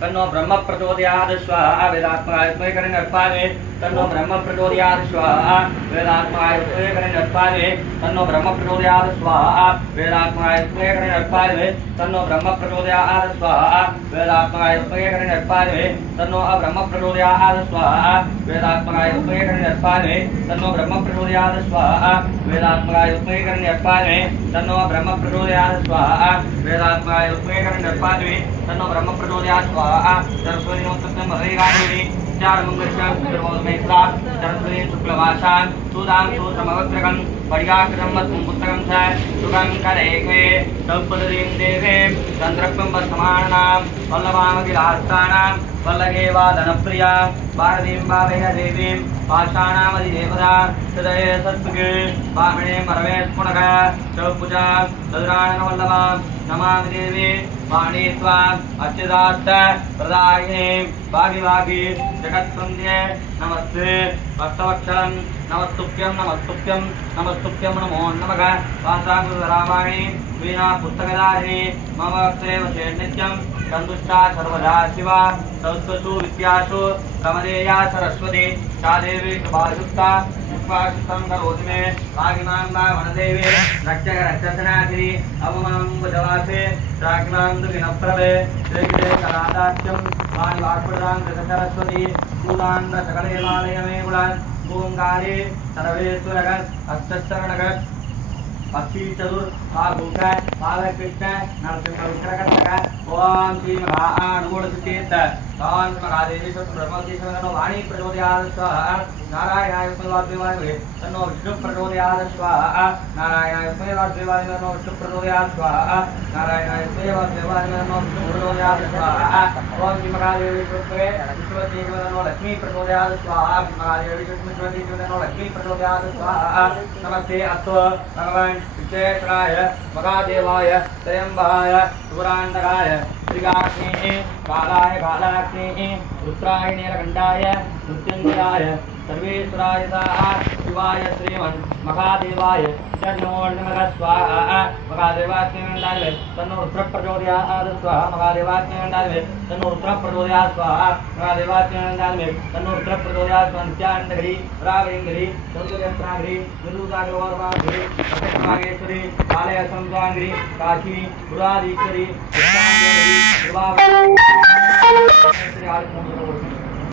तन्नो ब्रह्म प्रचोदयात् स्वाहा वेदात्मकायत्मकरणर्पादे तन्नो ब्रह्म प्रचोदयात् स्वाहा वेदात्मकायत्मकरणर्पादे तन्नो ब्रह्म प्रचोदयात् स्वाहा वेदात्मकायत्मकरणर्पादे तन्नो ब्रह्म प्रचोदयात् स्वाहा वेदात्मकायत्मकरणर्पादे तन्नो अब्रह्म प्रचोदयात् स्वाहा वेदात्मकायत्मकरणर्पादे तन्नो ब्रह्म प्रचोदयात् स्वाहा वेदात्मकायत्मकरणर्पादे तन्नो ब्रह्म प्रचोदयात् स्वाहा वेदात्मकायत्मकरणर्पादे तन्नो ब्रह्म प्रचोदयात् स्वाहा सरस्वती नमस्तुभ्यं हरिगायिनी चारुमङ्गलश्याम सुप्रबोधमेश्वरा सरस्वती शुक्लवासां सुदां सुसमवस्त्रकं पर्याकृतं पुस्तकं च सुगं करेखे सौपदरीं देवीं चन्द्रक्वं वसमानां वल्लभामखिलास्तानां वल्लभेवादनप्रिया भारतीं भावेन देवीं पाषाणामधिदेवता हृदये सत्पुगे वामणे मरवे स्फुणः चौपुजा चतुराणवल्लभां नमामि देवी वाणी त्वाम् अच्युतात् प्रदायिनी भागि जगत्वन्द्ये नमस्ते भक्तवत्सलं नमस्तुभ्यं नमो नमः वासांकुरामाणि वीणा पुस्तकधारिणी मम वक्त्रे वशे नित्यं सन्तुष्टा सर्वदा शिवा संस्कृतु विद्यासु प्रमदेया सरस्वती सा देवी कृपायुक्ता पुष्पाशुतं करोति मे भागिमां वा वनदेवी रक्षकरक्षसनाशिनी अवमां भजवासे रागिमां दुर्विनप्रभे श्रीकृते कलादास्यं वाणिवाक्प्रदां कृतसरस्वती मूलान् सकलदेवालयमे गुणान् ओंकारे सर्वेश्वरगत् अष्टशरणगत् पक्षी चतुर आभूष बालकृष्ण नरसिंह ओम श्री महानुगुणचेत तान महादेवी ब्रह्मदेव वाणी प्रचोदयात् स्वाहा नारायणाय वाग्देवाय तन्नो विष्णु प्रचोदयात् स्वाहा नारायणाय वाग्देवाय तन्नो विष्णु प्रचोदयात् स्वाहा नारायणाय वाग्देवाय तन्नो विष्णु प्रचोदयात् स्वाहा ओम श्री महादेवी विश्ववती तन्नो लक्ष्मी प्रचोदयात् स्वाहा महादेवी विश्ववती तन्नो लक्ष्मी प्रचोदयात् स्वाहा नमस्ते अस्तु भगवान् विशेषणाय महादेवाय त्र्यम्बाय सुरान्तकाय श्रीकाग्नेः कालाय कालाग्नेः रुद्राय नीलकण्ठाय मृत्युञ्जयाय सर्वेश्वराय शिवाय श्रीमन् महादेवाय नमो नमः स्वाहा महादेवात्मनन्दाय तन्नो रुद्र प्रचोदयात् स्वाहा महादेवात्मनन्दाय तन्नो रुद्र प्रचोदयात् स्वाहा महादेवात्मनन्दाय तन्नो रुद्र प्रचोदयात् स्वान्त्यानगरी रावलिंगरी सौन्दर्यत्रागरी विदुदागवर्वागरी सत्यनागेश्वरी कालय संसांगरी काशी पुरादीश्वरी कृष्णांगरी